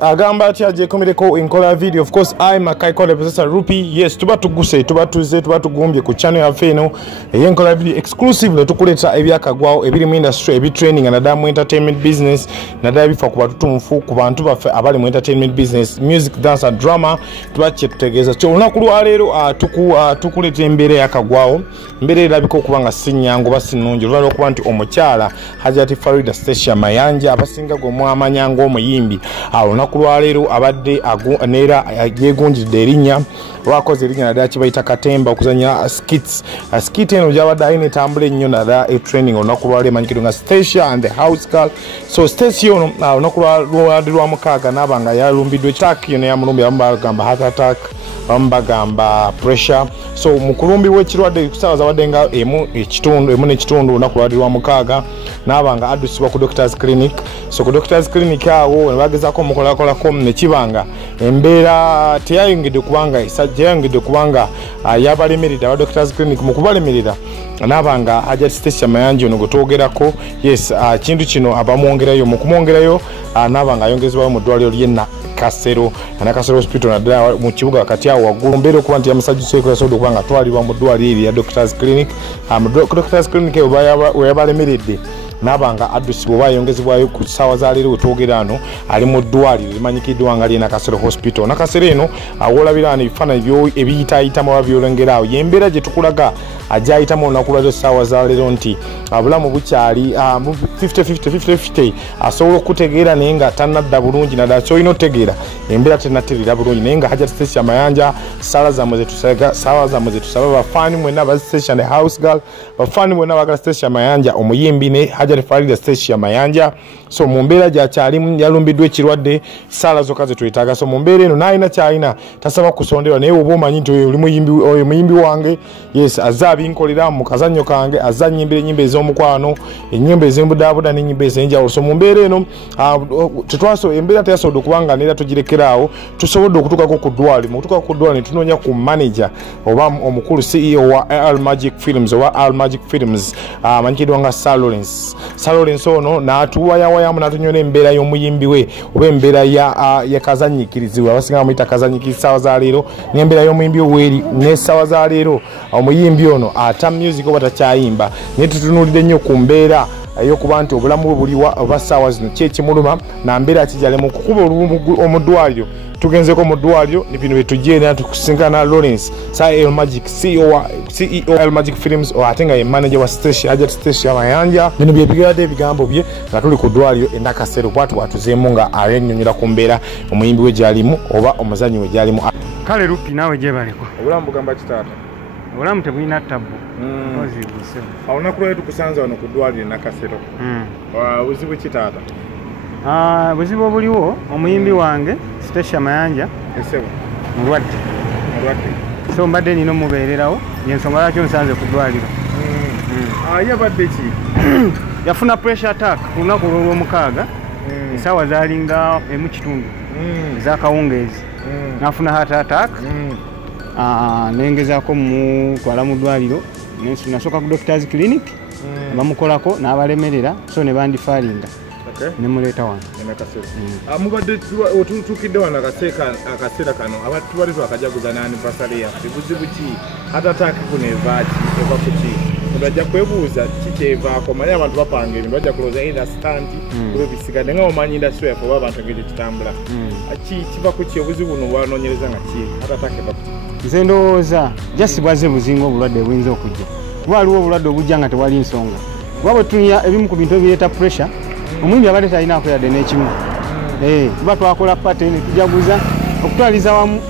agamba ati aje komereko enkola video. Of course I Makai Kole Professor Rupi. Yes, tuba tuguse tuba tuze tuba tugumbye ku channel ya Feno enkola video exclusive tukuleta ebyakagwao ebiri mu industry ebi training and adamu entertainment business nadala bifa ku batutumfu ku bantu baffe abali mu entertainment business music dance and drama tuba kyetutegeeza kyo olunaku lwa leero tukuleta embeera yakagwao embeera erabika okubanga sinyangu basinungi olwala okuba nti omukyala Hajati Farida Station Mayanja abasinga gwe mwamanya ng'omuyimbi olunaku lwa leero abadde neera yegunjidde erinnya lwakoze erinnya naddala kibayita katemba okuzanya skit eno gyabadde alina etambula ennyo naddala training olunaku lwa leero emanyikidwe nga Stacia and the House Girl. So Stacia ono olunaku lwa mukaaga n'aba nga yalumbiddwa attack yona yamulumbye abamu bagamba heart attack abamu bagamba pressure. So mukulumbi w'ekirwadde kusaawa zabadde nga emu n'ekitundu olunaku lwa mukaaga n'aba nga addusibwa ku Doctors Clinic. So ku Doctors Clinic awo ne bagezaako omukolakolako ne kibanga embeera teyayongedde kubanga yabalemerera aba Doctors Clinic mu kubalemerera n'aba nga Hajati Stacia Mayanja ono gwe twogerako. Yes, kintu kino abamwongerayo mu kumwongerayo n'aba nga ayongezebwayo mu ddwaliro ly'e Nakasero Hospital naddala mu kibuga wakati awo waggulu mbeera okuba nti yamusajjuseeko yasobodde okuba nga atwalibwa mu ddwaliro eryo ya Doctors Clinic. Doctors Clinic we yabalemeredde n'abanga addusibwa oba ayongezebwayo ku ssaawa za leero wetwogera ano ali mu ddwaliro limanyikiddwa nga ly'e Nakasero Hospital. Nakasero eno awolabira ano ebifaananyi ebiyitaayitamu oba byolengera awo yembeera gye tukulaga ajayitamu olunaku lwaleero ssaawa za leero nti obulamu bukyali 50-50 asobola okutegeera naye nga tannadda bulungi naddala kyolina otegeera embeera tennaterera bulungi naye nga Hajati Stacia Mayanja ssaawa zammwe zetusaba bafaani mwenna aba Stacia the House Girl bafaani mwenna abagala Stacia Mayanja omuyimbi ne Hajati Farida Stacia Mayanja. So mu mbeera gyakyalimu yalumbiddwa ekirwadde ssaala zokka ze twetaaga. So mu mbeera eno n'alina kyalina tasaba kusonderwa naye oba omanyi nti oyo muyimbi wange yes azze abinkolera mu kazannyo kange azze ennyimba ez'omukwano ennyimba ez'embudaabuda n'ennyimba ez'enjawulo. So mu mbeera eno embeera teyasobodde okubanga neera tugirekeraawo tusobodde okutuukako ku ddwaliro mu kutuuka ku ddwaliro ne tunoonya ku manager oba omukulu CEO wa Al Magic Films oba Al Magic Films amanyikiddwa nga Sir Lawrence ono n'atuwayawayamu n'atunyola embeera y'omuyimbi we oba embeera ya kazanyikirizibwa abasinga bamuyita kazanyikiriza ssaawa za leero n'embeera y'omuyimbi weeri n'essaawa za leero omuyimbi ono ata music oba takyayimba naye tutunuulidde nnyo ku mbeera eyokuba nti obulamu bwe buliwa oba ssaawa zino kyekimuluma na mbeera kijalemu kukuba omuddwaliro tugenzeko mu ddwaliro ni bino byetujjeera tukusinkana Lawrence Al Magic CEO Al Magic Films ate nga ye manager wa Hajati Stacia Mayanja. Bino byebigadde ebigambo bye nga tuli ku ddwaliro e Nakasero bwatuzeemu nga ayennyonnyola ku mbeera omuyimbi we gyalimu oba omuzanyi we gyalimu. Kale Rupi naawe gyebaleko obulamu bugamba kitaata obulamu tebulina ttabbu olunaku lwali tukusanze wano ku ddwaliro e Nakasero buzibu kitaata? Buzibu obuliwo omuyimbi wange Stacia Mayanja mulwadde so mbadde nina omubeererawo yensonga lwaki nsanze ku ddwaliro. Yabadde ki? Yafuna pressure attack ku lunaku olw'omukaaga essaawa zaalinga emu kitundu ez'akawungeezi n'afuna heart attack nengezaako mutwala mu ddwaliro nasooka ku Doctors Clinic bamukolako n'abalemerera so ne bandifaalinga nemuleeta wano mubadde otutukidde wano akaseera kano abantu bali twakajaguza n'anniversary yaffe buzibu ki heart attack kuno evaaki eva ku ki bajja kwebuuza kikyevaako manye abantu bapanga ebintu bajja kulowooza understand kulo bisigadde nga omanyi industry yaffe oba abantu engeri kitambula kiva ku ki obuzibu buno bwanoonyereza nga ki heart attack eva ku ki? Nze ndowooza jasibwaze buzinga obulwadde buyinza okujja kuba waliwo obulwadde obujja nga tewali nsonga kuba bwe tunya ebimu ku bintu ebireeta pressure omwimbi abadde talinaako yadde n'ekimu tuba twakola pate ne tujaguza okutwaliza wamu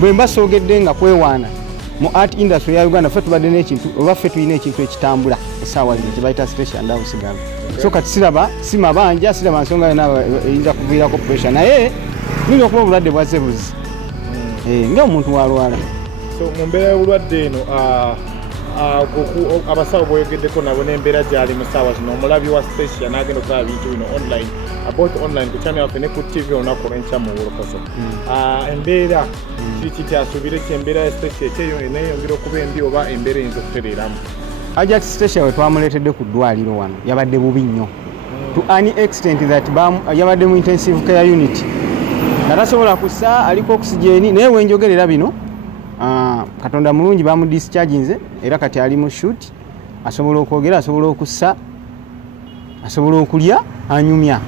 bwe mbasoogedde nga kwewaana mu art industry ya Uganda ffe tubadde n'ekintu oba ffe tulina ekintu ekitambula essaawa zino kye bayita Stacia and House Girl. So kati siraba si mabanja siraba nsonga yonna eyinza kuviirako pressure naye nina okuba obulwadde bwazze buzi ng'omuntu walwala. So mu mbeera y'obulwadde eno abasawo boyogeddeko nabo n'embeera gyali mu ssaawa zino omulabi wa Stacia n'agenda okulaba bintu bino online online ku channel yaffe ne ku TV olunaku olw'enkya mu Wolokoso. Embeera kiti asuubire ki embeera ya Stacia ekyeyongera okuba embi oba embeera eyinza okutereeramu? Hajati Stacia we twamuleetedde ku ddwaliro wano yabadde bubi nnyo to an extent that yabadde mu intensive care unit nga tasobola kussa aliko oxygen naye wenjogerera bino Katonda mulungi bamu discharge nze era kati ali mu shoot asobola okwogera asobola okussa asobola okulya anyumya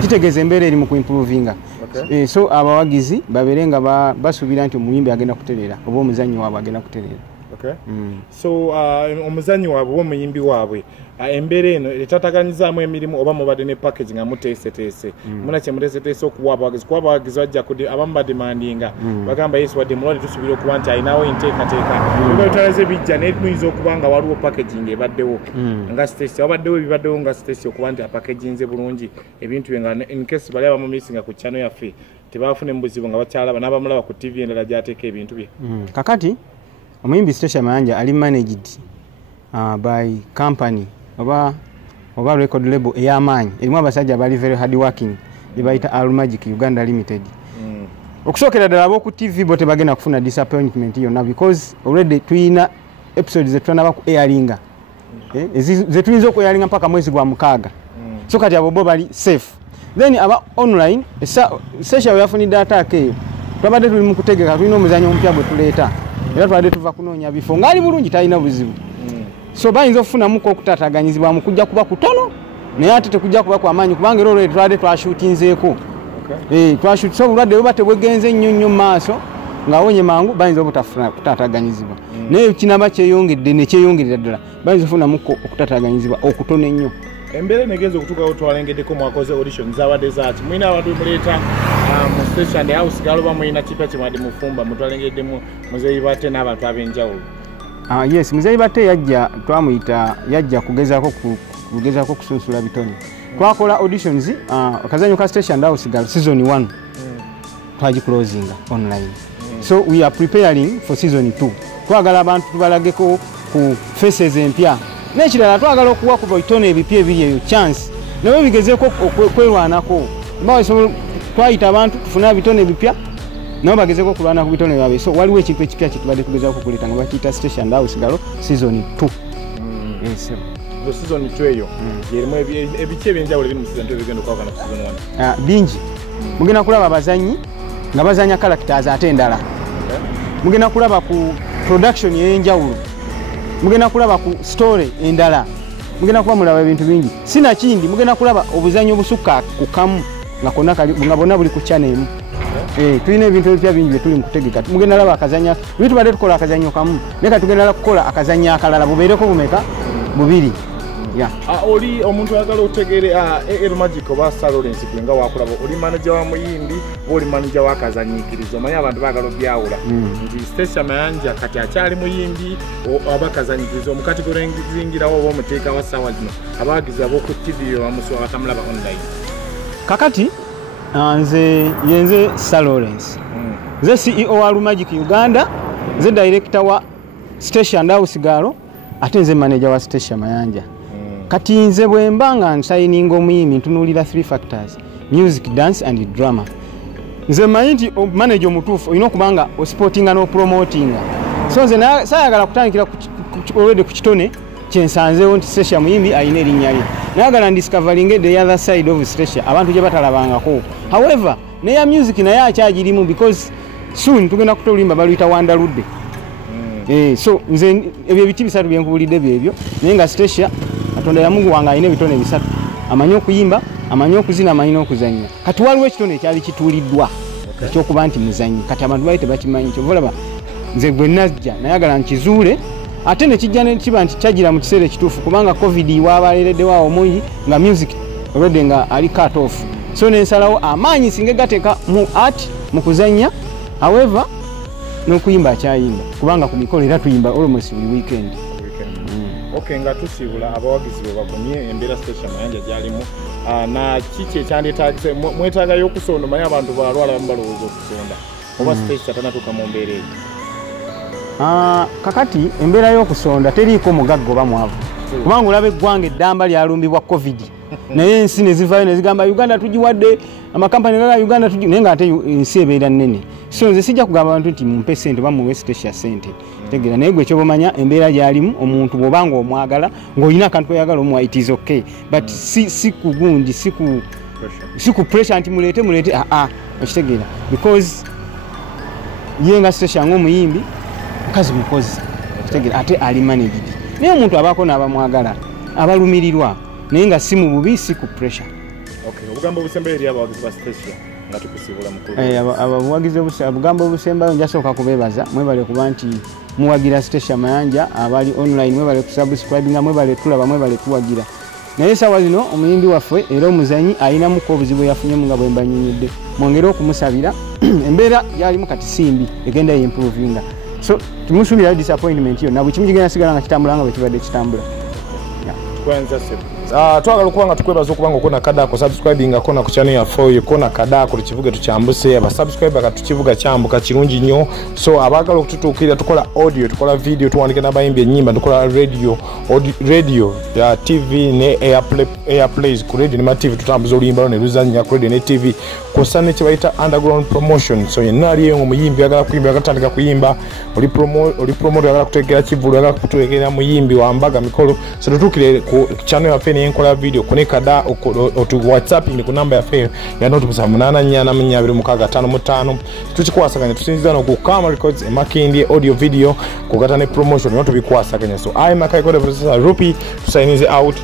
kitegeeza embeera eri mu kuimprovinga. So abawagizi babeere nga basuubira nti omuyimbi agenda kutereera oba omuzannyi waabwe agenda kutereera. So omuzannyi waabwe oba omuyimbi waabwe embeera eno etataganyizaamu emirimu oba mubadde ne package nga muteeseteese muna kye muteeseteese okuwa abawagizi kuba abawagizi bajja abamu bademandinga bagamba yesu wadde mulwadde tusuubira okuba nti alinawo enteekateeka biba bitalaze bijja naye tuyinza okuba nga waliwo packaging ebaddewo nga sitesi wabaddewo ebibaddewo nga sitesi okuba nti apackaginze bulungi ebintu bye nga incase bali abamumisi ku channel yaffe tebafune mu buzibu nga bakyalaba n'abamulaba ku TV endala gy'ateeka ebintu bye. Kakati omuyimbi Stasha Mayanja ali managed by company oba record label ey'amaanyi erimu abasajja bali very hard working ebayita Almagic Uganda Limited. Okusookera ddala ab'oku TV bo tebagenda kufuna disappointment yonna because already tuyina episodes zetwanaba ku airinga zetuyinza okuairinga mpaka mwezi gwa mukaaga so kati abo bo bali safe. Then aba online Stasha we yafunidde attack eyo twabadde tuli mu kutegeka tulina omuzannyo omupya bwe tuleeta era twabadde tuva kunoonya bifo ng'ali bulungi talina buzibu. So bayinza okufunamuko okutataganyizibwa mu kujja kuba kutono naye ate tekujja kuba kwamaanyi kubanga era olwedde twabadde twashuutinzeeko twashuutisa obulwadde buba tebwegenze nnyo maaso ng'awonye mangu bayinza obutafuna kutataganyizibwa naye kinaba kyeyongedde nekyeyongerera ddala bayinza okufunamuko okutataganyizibwa okutono ennyo. Embeera negenza okutuukawo twalengeddeko mwakoze audition zabadde zaaki mulina abantu muleeta mu station the house galoba mulina kipya kimadde mufumba mutwalengeddemu muzeeyi batte n'abantu ab'enjawulo. Yes, muzeeyi batte yajja twamuyita yajja kugezaako kusunsula bitone. Twakola auditions akazanyo ka Station House Girl season 1 twagiclosinga online. So we are preparing for season 2. Twagala abantu tubalageko ku faces empya. N'ekirala twagala okuwa ku bitone ebipya ebiri eyo chance nawe bigezeeko okwerwanako twayita abantu tufuna bitone ebipya nabo bagezeeko okulwana ku bitone byabwe. So waliwo ekintu ekipya kitubadde tugezaako okuleeta nga bakiyita Station House Girl season 2. Season 2 eyo yerimu ebiki ebyenjawulo ebiri mu season 2 ebigenda okwawukana ku season 1? Bingi. Mugenda kulaba abazannyi nga bazanya characters ate endala. Mugenda kulaba ku production y'enjawulo. Mugenda kulaba ku story endala. Mugenda kuba mulaba ebintu bingi. Sina kindi mugenda kulaba obuzannyo obusukka ku kamu nga konna nga bonna buli ku channel emu. Tulina ebintu ebipya bingi bye tuli mu kutegeka. Mugenda laba akazanya bitu badde tukola akazannyo kamu naye tugenda kukola akazannyo akalala bubeereko bumeka bubiri. Oli omuntu ayagala otegere Almagic oba Star Lawrence nga wakulaba oli manager wa muyimbi oli manager wa kazanyiikirizo omanyi abantu baagala obyawula nti Stasha Mayanja kati akyali muyimbi oba kazanyiikirizo omukati gw'olengingirawo oba omuteeka wa ssaawa zino abawagizi ab'oku TV bamusoba batamulaba online. Kakati yenze Star Lawrence nze CEO wa Almagic Uganda nze director wa Station House Girl ate nze manager wa Stasha Mayanja. Kati nze bwe mbanga nsayininga omuyimbi ntunuulira 3 factors: music, dance and drama. Nze manyi nti manager omutuufu olina okubanga osportinga n'opromotinga. So nze saayagala kutandikira already ku kitone kyensanzeewo nti Stasha muyimbi alina erinnya lye. Nayagala ndiscovering the other side of Stasha abantu gye batalabangako. However, neya music naye akyagirimu because soon tugenda kutolimba baluyita Wandarudde. So nze ebyo biti bisatu byenkubulidde byebyo naye nga Stasha Katonda yamuguwanga alina ebitone bisatu: amanyi okuyimba, amanyi okuzina, amanyi n'okuzannya. Kati waliwo ekitone ekyali kituuliddwa ekyokuba nti muzannyi kati abantu baali tebakimanyi. Kyobalaba nze bwe najja nayagala nkizuule ate ne kijja ne kiba nti kyagira mu kiseera ekituufu kubanga covid waabaleereddewo awo mungi nga music already nga ali cut off. So nensalawo amaanyi singa gateeka mu art mu kuzannya, however n'okuyimba akyayimba kubanga ku mikolo era tuyimba almost buli weekend. Okay, nga tusibula abawagizi bwe bagumye embeera Stasha Mayanja gyalimu na kiki ekyandeetagise mwetaagayo okusonda manyi abantu balwala bamu balowooza okusonda oba Stasha tanatuuka mu mbeera eyo? Kakati embeera y'okusonda teriiko mugagga oba mwavu kubanga olaba eggwanga eddamba lyalumbibwa covid naye ensi ne zivaayo ne zigamba Uganda tugiwadde amakampani gaga Uganda naye nga ate ensi ebeera nnene. So nze sijja kugamba abantu nti mumpe ssente oba muwe Stasha ssente tegera naye gwe kyobamanya embeera gyalimu omuntu bw'obanga omwagala ng'olina akantu oyagala omuwa it is okay but si kugundi si ku si ku pressure nti mulete okitegeera because ye nga session ng'omuyimbi mukazi mukozi okitegeera ate ali managed naye omuntu abaako n'abamwagala abalumirirwa naye nga si mu bubi si ku pressure. Okay, obugambo obusembayo eri abawagizi ba station nga tukusibula mukulu. Abawagizi obugambo obusembayo njasooka kubeebaza mwebale kuba nti muwagira station Mayanja abali online mwebale kusubscribe nga mwebale tulaba mwebale tuwagira. Naye sawa zino omuyimbi waffe era omuzanyi ayinamuko obuzibu yafunyemu nga bwe mbanyonyedde mwongere okumusabira embeera yalimu kati simbi egenda improvinga so tumusuubira disappointment yo nabwe kimu kigenda sigala nga kitambula nga bwe kibadde kitambula. Twagala okuba nga tukwebaza okuba nga okona kadako subscribing akona ku channel yaffe oyo kona kadako tukivuge tukyambuse abasubscriber katukivuga kyambuka kirungi nnyo so abagala okututuukirira tukola audio tukola video tuwandika n'abayimbi ennyimba tukola radio ya TV ne airplays ku radio ne ma TV tutambuza oluyimba ne luzannya ku radio ne TV kosa ne kibayita underground promotion so yenna aliyo omuyimbi agala kuyimba agatandika kuyimba oli promote agala kutegera kivulu agala kututegera muyimbi wa mbaga mikolo so tutukire ku channel yaffe enkola video kuneka da otu WhatsApp ni ku namba yaffe ya notu 8842555 tukikwasaganya tusinzana ku Kama Records Makindye audio video kugata ne promotion notu bikwasaganya so I Makai Kole Professor Rupi tusainize out.